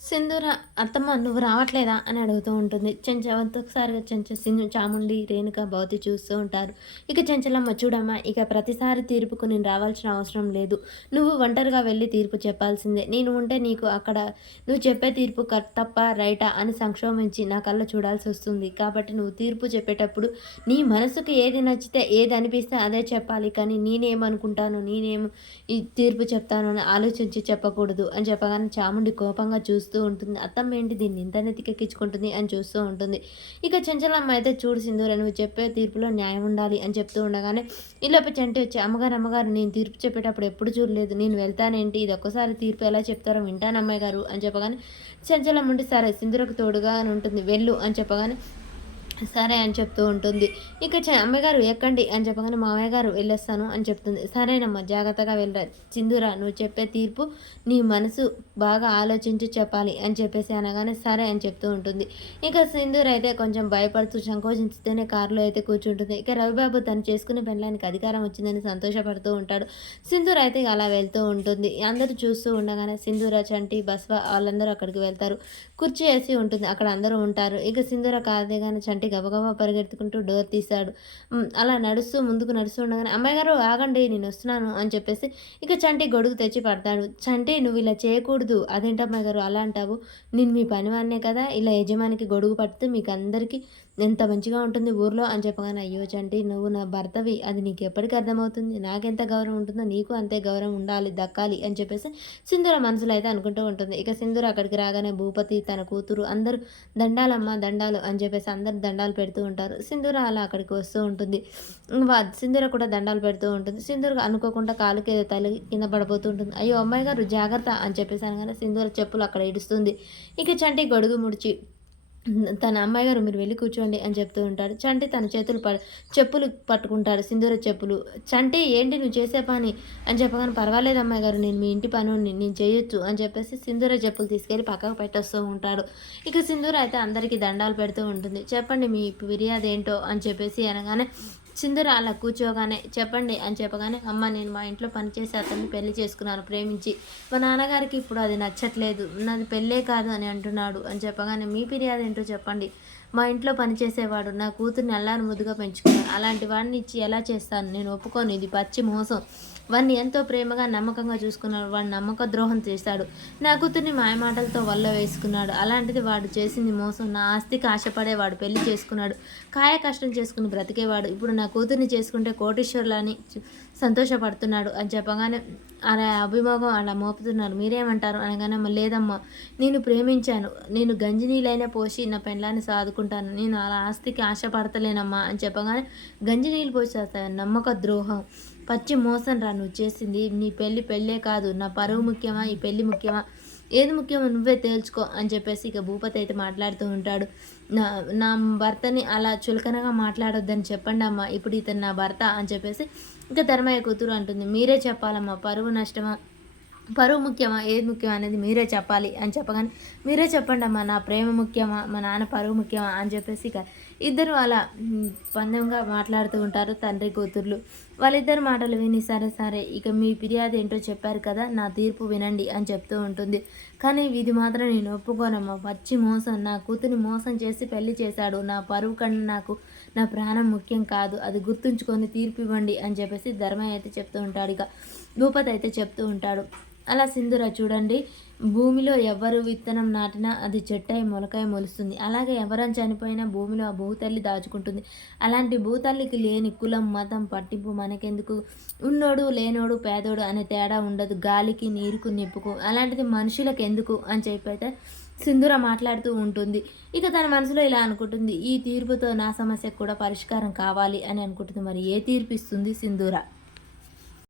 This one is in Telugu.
సింధూర అత్తమ్మ నువ్వు రావట్లేదా? అని అడుగుతూ ఉంటుంది. చెంచ ఒకసారిగా చెంచ సింధు చాముండి రేణుక భవతి చూస్తూ ఉంటారు. ఇక చెంచలమ్మ చూడమ్మా ఇక ప్రతిసారి తీర్పుకు నేను రావాల్సిన అవసరం లేదు. నువ్వు ఒంటరిగా వెళ్ళి తీర్పు చెప్పాల్సిందే. నేను ఉంటే నీకు అక్కడ నువ్వు చెప్పే తీర్పు తప్ప రైటా అని సంక్షోభించి నా కళ్ళ చూడాల్సి వస్తుంది. కాబట్టి నువ్వు తీర్పు చెప్పేటప్పుడు నీ మనసుకు ఏది నచ్చితే ఏది అనిపిస్తే అదే చెప్పాలి. కానీ నేనేమనుకుంటాను నేనేం ఈ తీర్పు చెప్తాను అని ఆలోచించి చెప్పకూడదు అని చెప్పగానే చాముండి కోపంగా చూస్తూ ఉంటుంది. అత్తమ్మ ఏంటి దీన్ని ఇంత నెతికెక్కించుకుంటుంది అని చూస్తూ ఉంటుంది. ఇక చెంచలమ్మ అయితే చూడు సింధూర నువ్వు చెప్పే తీర్పులో న్యాయం ఉండాలి అని చెప్తూ ఉండగానే ఈలోపు చంటి వచ్చి అమ్మగారు అమ్మగారు నేను తీర్పు చెప్పేటప్పుడు ఎప్పుడు చూడలేదు. నేను వెళ్తానేంటి? ఇది ఒక్కసారి తీర్పు ఎలా చెప్తారో వింటాను అమ్మాయి గారు అని చెప్పగానే చెంచలమ్మ ఉంటే సరే సింధూరకు తోడుగా అని ఉంటుంది. వెళ్ళు అని చెప్పగానే సరే అని చెప్తూ ఉంటుంది. ఇక చ- అమ్మగారు ఎక్కండి అని చెప్పగానే మామయ్య గారు వెళ్ళొస్తాను అని చెప్తుంది. సరేనమ్మా జాగ్రత్తగా వెళ్ళరా. చిందురా నువ్వు చెప్పే తీర్పు నీ మనసు బాగా ఆలోచించి చెప్పాలి అని చెప్పేసి అనగానే సరే అని చెప్తూ ఉంటుంది. ఇక సింధూర్ అయితే కొంచెం భయపడుతూ సంకోచించుతూనే కారులో అయితే కూర్చుంటుంది. ఇక రవిబాబు తను చేసుకునే పెళ్ళానికి అధికారం వచ్చిందని సంతోషపడుతూ ఉంటాడు. సింధూర్ అయితే ఇక అలా వెళ్తూ ఉంటుంది. అందరూ చూస్తూ ఉండగానే సింధూర చంటి బస్వ వాళ్ళందరూ అక్కడికి వెళ్తారు. కుర్చీ వేసి ఉంటుంది. అక్కడ అందరూ ఉంటారు. ఇక సింధూర కాదేగానే కానీ చంటి గబగబా పరిగెత్తుకుంటూ డోర్ తీశాడు. అలా నడుస్తూ ముందుకు నడుస్తూ ఉండగానే అమ్మాయి గారు ఆగండి నేను వస్తున్నాను అని చెప్పేసి ఇక చంటి గొడుగు తెచ్చి పడతాడు. చంటి నువ్వు ఇలా చేయకూడదు. అదేంటి గారు అలా అంటావు? నేను మీ పనివాడినే కదా. ఇలా యజమానికి గొడుగు పడితే మీకు అందరికీ ఎంత మంచిగా ఉంటుంది ఊర్లో అని చెప్పగానే అయ్యో చంటి నువ్వు నా భర్తవి. అది నీకు ఎప్పటికీ అర్థమవుతుంది? నాకెంత గౌరవం ఉంటుందో నీకు అంతే గౌరవం ఉండాలి దక్కాలి అని చెప్పేసి సింధూర మనసులో అయితే అనుకుంటూ ఉంటుంది. ఇక సింధూర అక్కడికి రాగానే భూపతి తన కూతురు. అందరూ దండాలమ్మ దండాలు అని చెప్పేసి అందరు దండాలు పెడుతూ ఉంటారు. సింధూర అలా అక్కడికి వస్తూ ఉంటుంది. సింధూర కూడా దండాలు పెడుతూ ఉంటుంది. సింధూర అనుకోకుండా కాలుకి ఏదో తల కింద పడిపోతూ ఉంటుంది. అయ్యో అమ్మాయి గారు జాగ్రత్త అని చెప్పేసి అనగానే సింధూర చెప్పులు అక్కడ ఇడుస్తుంది ఇక చంటి గొడుగు ముడిచి తన అమ్మాయి గారు మీరు వెళ్ళి కూర్చోండి అని చెప్తూ ఉంటాడు చంటి తన చేతులు ప చెప్పులు పట్టుకుంటాడు సింధూర చెప్పులు. చంటి ఏంటి నువ్వు చేసే పని? అని చెప్పగానే పర్వాలేదు అమ్మాయి గారు నేను మీ ఇంటి పని నేను చేయొచ్చు అని చెప్పేసి సింధూర చెప్పులు తీసుకెళ్ళి పక్కకు పెట్టేస్తూ ఉంటాడు. ఇక సింధూర అయితే అందరికీ దండాలు పెడుతూ ఉంటుంది. చెప్పండి మీ ఫిర్యాదు ఏంటో అని చెప్పేసి అనగానే సింధూర అలా కూర్చోగానే చెప్పండి అని చెప్పగానే అమ్మ నేను మా ఇంట్లో పనిచేసే అతన్ని పెళ్ళి చేసుకున్నాను ప్రేమించి. మా నాన్నగారికి ఇప్పుడు అది నచ్చట్లేదు. నాది పెళ్ళే కాదు అని అంటున్నాడు అని చెప్పగానే మీ ఫిర్యాదు ఏంటో చెప్పండి. మా ఇంట్లో పనిచేసేవాడు నా కూతుర్ని అల్లాను ముద్దుగా పెంచుకున్నాను అలాంటి వాడిని ఇచ్చి ఎలా చేస్తాను? నేను ఒప్పుకోను. ఇది పచ్చి మోసం. వాడిని ఎంతో ప్రేమగా నమ్మకంగా చూసుకున్నాడు. వాడు నమ్మక ద్రోహం చేశాడు. నా కూతుర్ని మాయమాటలతో వల్ల వేసుకున్నాడు. అలాంటిది వాడు చేసింది మోసం. నా ఆస్తికి ఆశపడే వాడు పెళ్ళి చేసుకున్నాడు. కాయ కష్టం చేసుకుని బ్రతికేవాడు. ఇప్పుడు నా కూతుర్ని చేసుకుంటే కోటీశ్వరులని సంతోషపడుతున్నాడు అని చెప్పగానే అలా అభిమోగం అలా మోపుతున్నారు. మీరేమంటారు? అనగానే లేదమ్మా నేను ప్రేమించాను. నేను గంజి నీళ్ళైనా పోసి నా పెండ్లాన్ని సాదుకుంటాను. నేను అలా ఆస్తికి ఆశపడతలేనమ్మా అని చెప్పగానే గంజి నీళ్ళు నమ్మక ద్రోహం. పచ్చి మోసం రా నువ్వు చేసింది. నీ పెళ్ళి పెళ్ళే కాదు. నా పరువు ముఖ్యమా? ఈ పెళ్ళి ముఖ్యమా? ఏది ముఖ్యమో నువ్వే తేల్చుకో అని చెప్పేసి ఇక భూపతి అయితే మాట్లాడుతూ ఉంటాడు. నా నా భర్తని అలా చులకనగా మాట్లాడొద్దని చెప్పండి అమ్మా. ఇప్పుడు ఇతను నా భర్త అని చెప్పేసి ఇంకా ధర్మయ్య కూతురు అంటుంది. మీరే చెప్పాలమ్మా. పరువు నష్టమా? పరువు ముఖ్యమా? ఏది ముఖ్యం అనేది మీరే చెప్పాలి అని చెప్పగానే మీరే చెప్పండి అమ్మా నా ప్రేమ ముఖ్యమా? మా నాన్న పరువు ముఖ్యమా? అని చెప్పేసి ఇక ఇద్దరు అలా మ్, పందెంగా మాట్లాడుతూ ఉంటారు తండ్రి కూతుర్లు. వాళ్ళిద్దరు మాటలు విని సరే సరే ఇక మీ ఫిర్యాదు ఏంటో చెప్పారు కదా నా తీర్పు వినండి అని చెప్తూ ఉంటుంది. కానీ ఇది మాత్రం నేను ఒప్పుకోనమ్మా. పచ్చి మోసం నా కూతురిని మోసం చేసి పెళ్ళి చేశాడు. నా పరువు కన్నా నాకు నా ప్రాణం ముఖ్యం కాదు. అది గుర్తుంచుకొని తీర్పు ఇవ్వండి అని చెప్పేసి ధర్మయ్య అయితే చెప్తూ ఉంటాడు. ఇక భూపతి అయితే చెప్తూ ఉంటాడు. అలా సింధుర చూడండి. భూమిలో ఎవరు విత్తనం నాటినా అది చెట్టై మొలకాయ మొలుస్తుంది. అలాగే ఎవరం చనిపోయినా భూమిలో ఆ భూతల్లి దాచుకుంటుంది. అలాంటి భూతల్లికి లేని కులం మతం పట్టింపు మనకెందుకు? ఉన్నోడు లేనోడు పేదోడు అనే తేడా ఉండదు. గాలికి నీరుకు నిప్పుకు. అలాంటిది మనుషులకు ఎందుకు అని చెప్పైతే సింధుర మాట్లాడుతూ ఉంటుంది. ఇక తన మనసులో ఇలా అనుకుంటుంది. ఈ తీర్పుతో నా సమస్యకు కూడా పరిష్కారం కావాలి అని అనుకుంటుంది. మరి ఏ తీర్పు ఇస్తుంది సింధూర?